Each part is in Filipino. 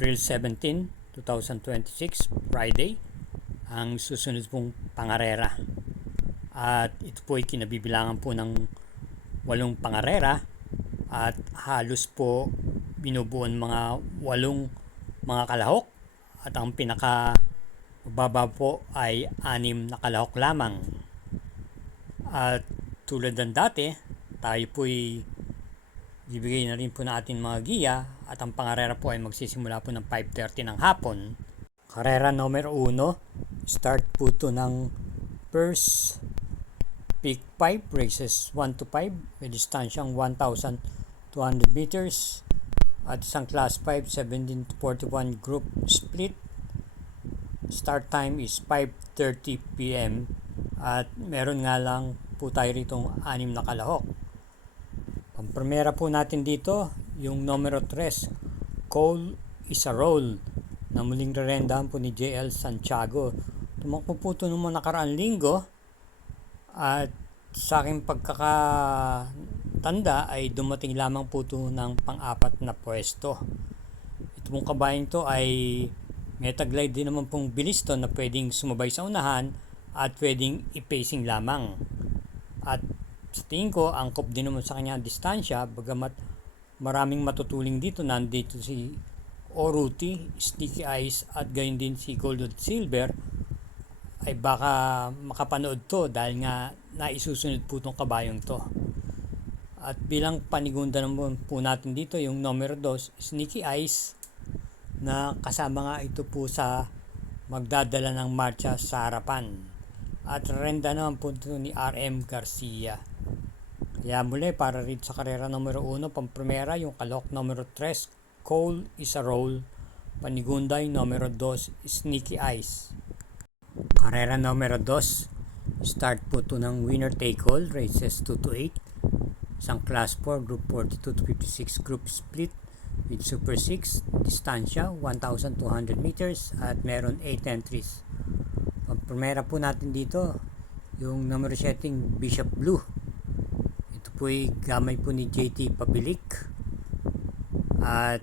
April 17, 2026, Friday, ang susunod pong pangarera. At ito po ay kinabibilangan po ng 8 pangarera at halos po binubuon mga 8 mga kalahok at ang pinaka mababa po ay 6 na kalahok lamang. At tulad ng dati, tayo po ay bibigay na rin po natin mga giya at ang pangarera po ay magsisimula po ng 5:30 ng hapon. Karera numero 1, start po to ng first peak 5 races 1 to 5 may distansyang 1,200 meters at isang class 5 17 to 41 group split. Start time is 5:30 PM at meron nga lang po tayo ritong 6 na kalahok. Ang primera po natin dito, yung numero 3, Cole is a Roll, na muling rerendahan po ni JL Santiago. Tumakbo po ito noong nakaraang linggo at sa aking pagkakatanda ay dumating lamang po ito ng pang-4 na pwesto. Ito pong kabayan to ay may taglay din naman pong bilis to na pwedeng sumabay sa unahan at pwedeng i-pacing lamang. At sa tingin ko, angkop din naman sa kanya ang distansya, bagamat maraming matutuling dito. Nandito si Oruti, Sticky Eyes at gayon din si Gold at Silver, ay baka makapanood to dahil nga naisusunod po itong kabayong to. At bilang panigunda naman po natin dito yung numero 2, Sneaky Eyes, na kasama nga ito po sa magdadala ng marcha sa harapan. At renda naman po ito ni RM Garcia. Kaya muli, para rin sa karera numero 1, pampremera yung kalahok numero 3, Cole is a Roll, panigunday numero 2, Sneaky Eyes. Karera numero 2, start po ito ng winner take all, races 2 to 8, isang class 4, group 42 to 56 group split with super 6, distansya 1,200 meters at meron 8 entries. Pampremera po natin dito yung numero 7, Bishop Blue. Po ay gamay po ni JT Pabilik at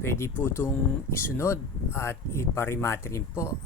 pwede po itong isunod at iparimati rin po.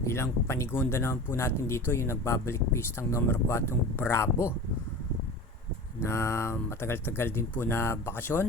Bilang panigunda naman po natin dito yung nagbabalik pistang numero 4, Bravo, na matagal-tagal din po na bakasyon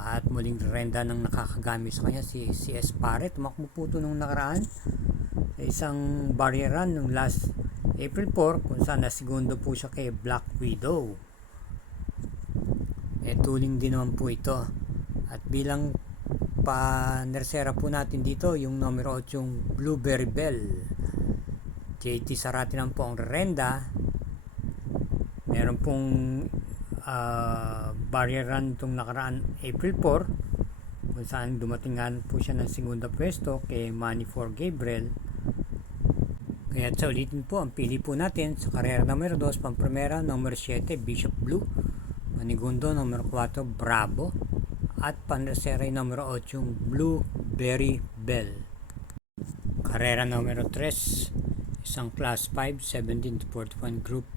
at muling renda ng nakakagamit sa kanya si CS Pare. Tumakbo po ito nung nakaraan sa isang barrier run nung last April 4 kung saan nasigundo po siya kay Black Widow. Tuling din naman po ito. At bilang panersera po natin dito yung numero 8, Blueberry Bell. JT Sarati naman po ang renda. Meron pong barrier run itong nakaraan April 4 kung saan dumating nga po siya ng segunda pwesto kay Manny for Gabriel. Kaya sa ulitin po, ang pili po natin sa karera numero 2, pampremera, numero 7, Bishop Blue, panigundo, numero 4, Bravo, at panresera numero 8, Blueberry Bell. Karera numero 3, isang class 5, 17 to 41 group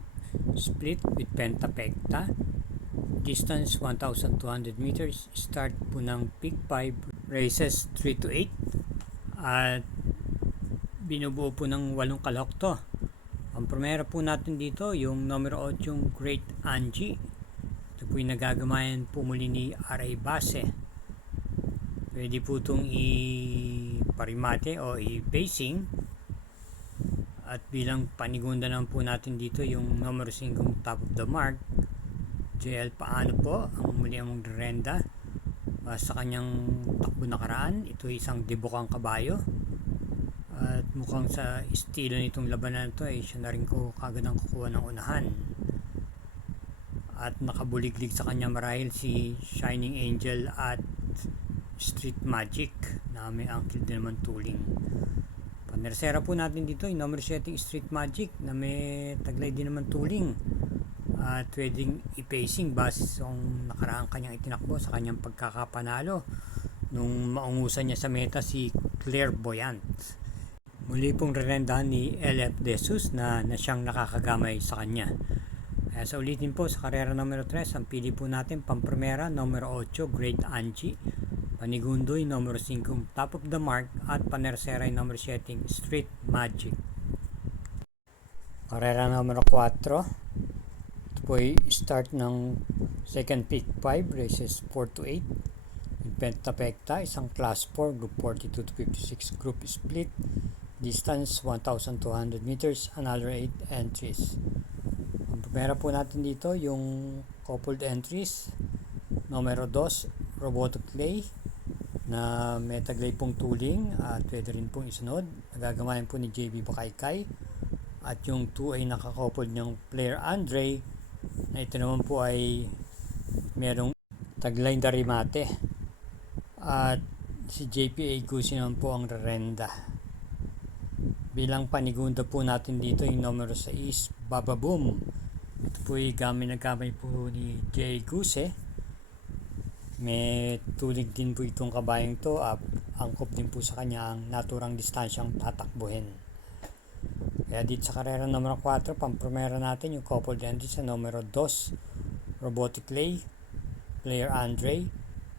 split with Pentapecta, distance 1,200 meters, start po ng peak 5, races 3 to 8, at binubuo po ng 8 kalahok to. Ang primera po natin dito yung numero 8, Great Angie. Ito po yung nagagamayan po muli ni R.A. Base. Pwede po itong i-parimate o i-pacing. At bilang panigunda naman po natin dito yung numero 5, Top of the Mark, JL Paano po ang muli ang renda. Sa kanyang takbo nakaraan, ito isang debukang kabayo. At mukhang sa estilo nitong labanan ito ay siya na rin ko kagad ang kukuha ng unahan. At nakabuliglig sa kanya marahil si Shining Angel at Street Magic na may angkil din naman tuling. Panersera po natin dito yung number 7, Street Magic, na may taglay din naman tuling at pwedeng i-pacing base sa nakaraang kanyang itinakbo sa kanyang pagkakapanalo nung maungusan niya sa meta si Clairvoyant. Muli pong rerendahan ni LF De Jesus na siyang nakakagamay sa kanya. Sa ulitin po, sa karera numero 3, ang pili po natin pampremera, numero 8, Great Angie, Panigundo yung numero 5, Top of the Mark, at Panersera yung numero 7, Street Magic. Karera numero 4, ito po ay start ng second peak 5, races 4 to 8. Pentapekta, isang class 4, group 42 to 56, group split, distance 1,200 meters, another 8 entries. Ang primera po natin dito yung coupled entries, numero 2, robotic clay, na may taglay pong tuling at pwede rin pong isunod. Nagagamayan po ni JB Bakaykay. At yung 2 ay nakakoupled niyang player Andre, na ito naman po ay merong taglay darimate. At si JPA Gusi naman po ang rerenda. Bilang panigunda po natin dito yung numero 6, Baba Boom. Ito po ay nagamay po ni J. Gusi. May tulig din po itong kabayang to. Angkop din po sa kanya ang naturang distansyang tatakbuhin. Kaya dito sa karera numero 4, pampromera natin yung coupled entry sa numero 2, Robotic Clay, player Andre,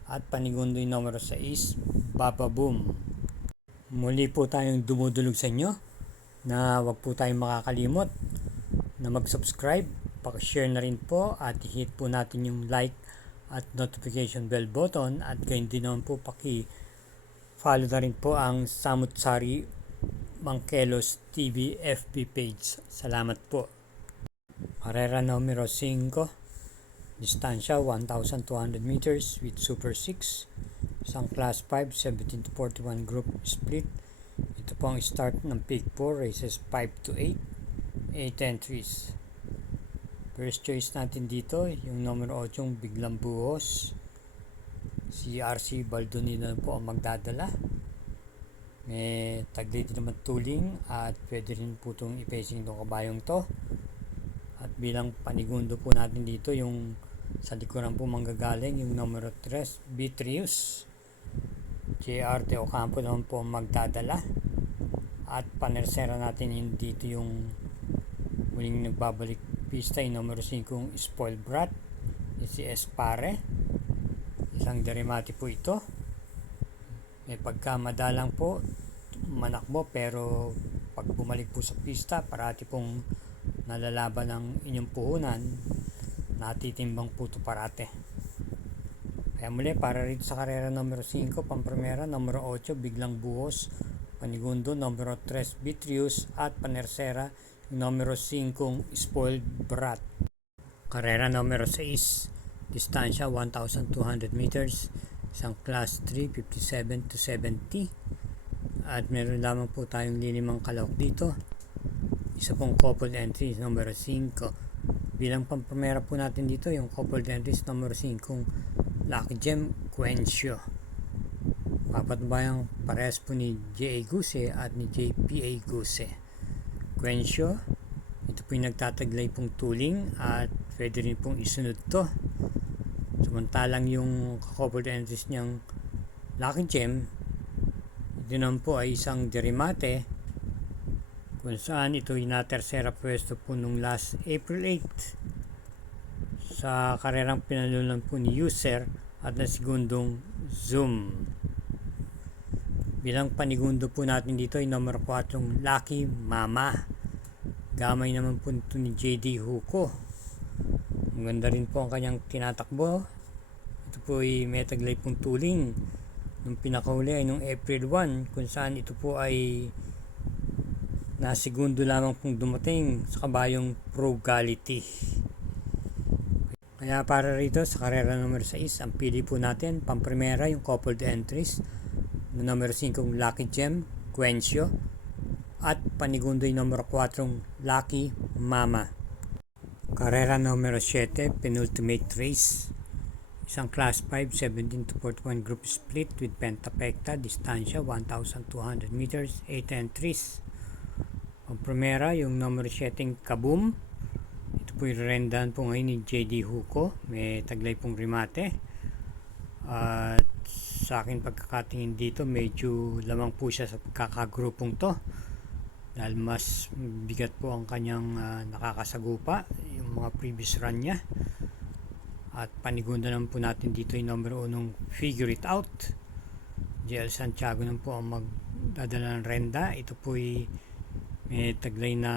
at panigundo yung numero 6, Baba Boom. Muli po tayong dumudulog sa inyo na wag po tayong makakalimot na mag-subscribe, paki-share na rin po at i-hit po natin yung like at notification bell button, at gayon din naman po paki-follow na rin po ang Samut Sari Mangkelos TV FB page. Salamat po. Karera numero 5, distansya 1,200 meters with Super 6, isang class 5, 17 to 41 group split. Ito po ang start ng peak 4, races 5 to 8, 8 entries. First choice natin dito, yung numero 8, Biglang Buhos. Si RC Baldonino po ang magdadala. May taglay din naman tuling at pwede rin po itong ipacing itong kabayong to. At bilang panigundo po natin dito, yung sa likuran po manggagaling, yung numero 3, Beatrius. JR de Ocampo naman po ang magdadala. At panersera natin yung dito yung muling nagbabalik pista, yung numero 5, Spoil Brat, si Espare. Isang derimati po ito. May pagkamadalang po manakbo, pero pag bumalik po sa pista, parati pong nalalaban ng inyong puhunan, natitimbang po ito parate. Kaya muli, para rito sa karera numero 5, pampremera, numero 8, Biglang Buhos, panigundo, numero 3, Beatrius, at panersera, numero 5, Spoiled Brat. Karera numero 6, distansya 1,200 meters, isang class 3, 57 to 70. At meron lamang po tayong lilimang kalawak dito. Isa pong coupled entries, numero 5. Bilang pampremera po natin dito, yung coupled entries numero 5, Lucky Gem, Quencio. Papatbayang parehas po ni J.A. Guse at ni J.P.A. Guse. Quencio, ito po yung nagtataglay pong tuling at pwede rin pong isunod to. Samantalang yung coupled entries niyang Lucky Gem, ito naman po ay isang derimate kung saan ito ay na-tersera pwesto po nung last April 8 sa karerang pinalunan po ni User at na segundong Zoom. Bilang panigundo po natin dito ay numero 4, Lucky Mama. Gamay naman po ito ni JD Huko. Maganda rin po ang kanyang tinatakbo. Ito po ay may taglay pong tuling nung pinakahuli ay nung April 1, kung saan ito po ay nasigundo lamang pong dumating sa kabayong Frugality. Kaya para rito sa karera numero 6, ang pili po natin, pampremera yung coupled entries na numero 5, Lucky Gem, Quencio, at panigundo yung numero 4, Lucky Mama. Karera numero 7, penultimate race, isang class 5, 17 to 41 group split with pentapekta, distansya 1,200 meters, 8 entries. Ang primera, yung numero 7, Kaboom. Ito po yung rendahan po ngayon ni JD Huko. May taglay pong rimate. At sa akin pagkakatingin dito, medyo lamang po siya sa pagkakagrupong to. Dahil mas bigat po ang kanyang nakakasagupa, yung mga previous run niya. At panigundo naman po natin dito yung numero 1, Figure It Out. JL Santiago na po ang magdadala ng renda. Ito po'y may taglay na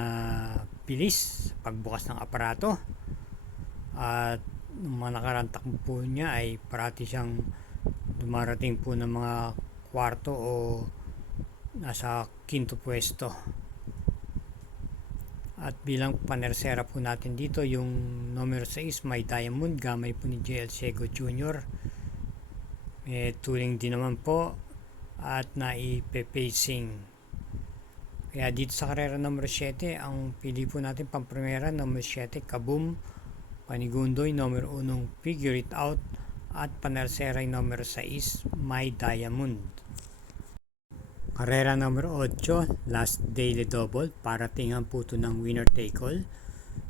bilis sa pagbukas ng aparato. At nung mga nakarang takbo po niya ay parati siyang dumarating po ng mga kwarto o nasa quinto pwesto. At bilang panersera po natin dito, yung numero 6, may diamond, gamay po ni JL Sego Jr. May tuling din naman po at naipe-pacing. Kaya dito sa karera numero 7, ang pili po natin pang primera, numero 7, Kaboom, Panigundoy, numero 1, Figure It Out, at panersera numero 6, My Diamond. Karera numero 8, last daily double, paratingan po ito ng winner take all.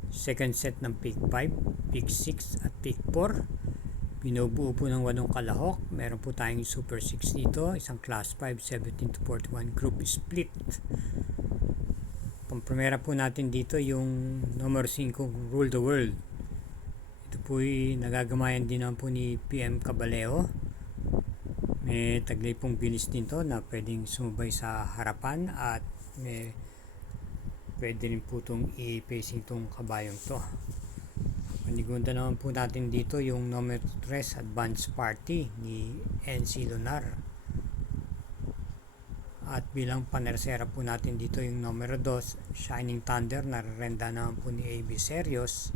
Second set ng pick 5, pick 6 at pick 4. Binubuo po ng 8 kalahok. Meron po tayong super 6 dito, isang class 5, 17 to 41 group split. Pampremera po natin dito yung number 5, Rule the World. Ito po'y nagagamayan din naman po ni PM Cabalejo. May taglay pong bilis din to na pwedeng sumubay sa harapan at may pwede rin po itong i-pacing itong kabayong to. Panigunda naman po natin dito yung number 3, Advance Party ni NC Lunar. At bilang panersera po natin dito yung numero 2, Shining Thunder, narerenda naman po ni AB Serios,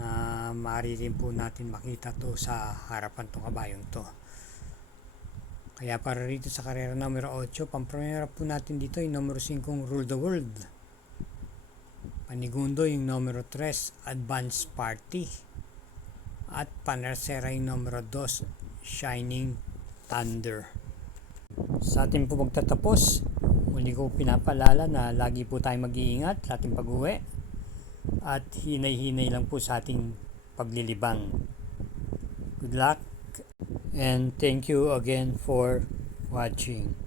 na maaari rin po natin makita to sa harapan tong kabayong to. Kaya para rito sa karera numero 8, pampremera po natin dito yung numero 5, Rule the World. Panigundo yung numero 3, Advance Party. At panersera yung numero 2, Shining Thunder. Sa ating po magtatapos, muli ko pinapaalala na lagi po tayong mag-iingat sa ating pag-uwi at hinay-hinay lang po sa ating paglilibang. Good luck and thank you again for watching.